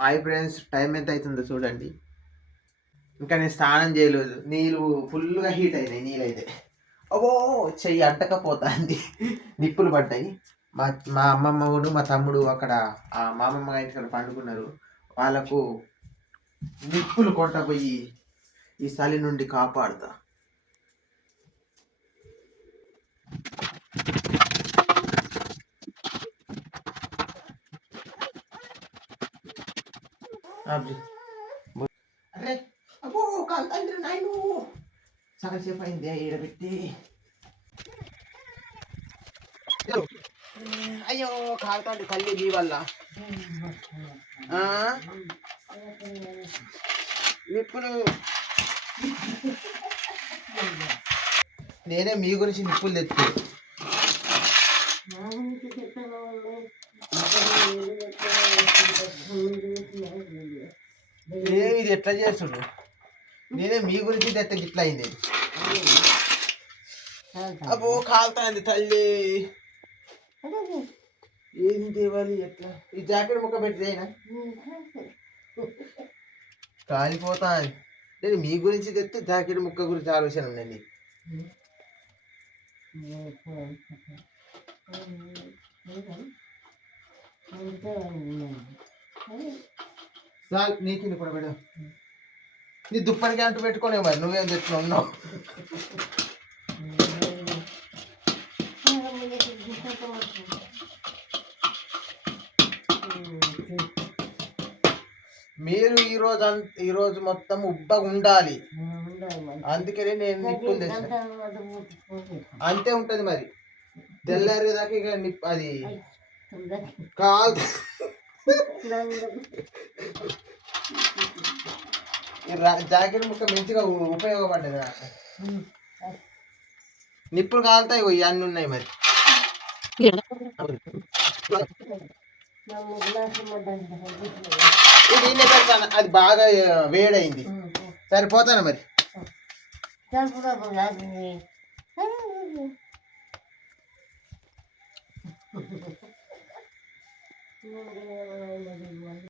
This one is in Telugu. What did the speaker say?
హాయ్ ఫ్రెండ్స్, టైం ఎంత అవుతుందో చూడండి. ఇంకా నేను స్నానం చేయలేదు. నీళ్ళు ఫుల్గా హీట్ అయినాయి. నీళ్ళైతే అవో చెయ్యి అంటకపోతాంది. నిప్పులు పడ్డాయి. మా మా అమ్మమ్మ కూడా మా తమ్ముడు అక్కడ మా అమ్మమ్మ గారి ఇక్కడ పండుకున్నారు. వాళ్ళకు నిప్పులు కొట్టబోయి ఈ చలి నుండి కాపాడుతా. అరే అబ్బో కాలుతండ్రి నాయను, సగం సేపు అయింది ఈడబెట్టి. అయ్యో కాలుతండ్రి తల్లి మీ వల్ల. నిప్పులు నేనే మీ గురించి నిప్పులు తెచ్చు. ఇది ఎట్లా చేస్తుడు? నేనే మీ గురించి తెత్త గిట్లా అయింది. అబ్బో కాలుతాంది తల్లి. ఏంది దేవాలి ఎట్లా? ఈ జాకెట్ ముక్క పెట్టిదేనా కాలిపోతా. నేను మీ గురించి తెస్తే జాకెట్ ముక్క గురించి ఆలోచన ఉందండి. సార్ నీకు కూడా మేడం, నీ దుప్పటికి అంటూ పెట్టుకోనే మరి నువ్వేం తెచ్చుకున్నావు? మీరు ఈరోజు మొత్తం ఉబ్బగా ఉండాలి. అందుకనే నేను నిప్పులు తెచ్చిన. అంతే ఉంటది మరి. తెల్లారేదాకా ఇక అది కాదు. జాకెట్ ముక్క మంచిగా ఉపయోగపడ్డది నాకు. నిప్పులు కాలుతాయి, ఇవన్నీ ఉన్నాయి మరి. ఇది అది బాగా వేడైంది. సరిపోతాను మరి.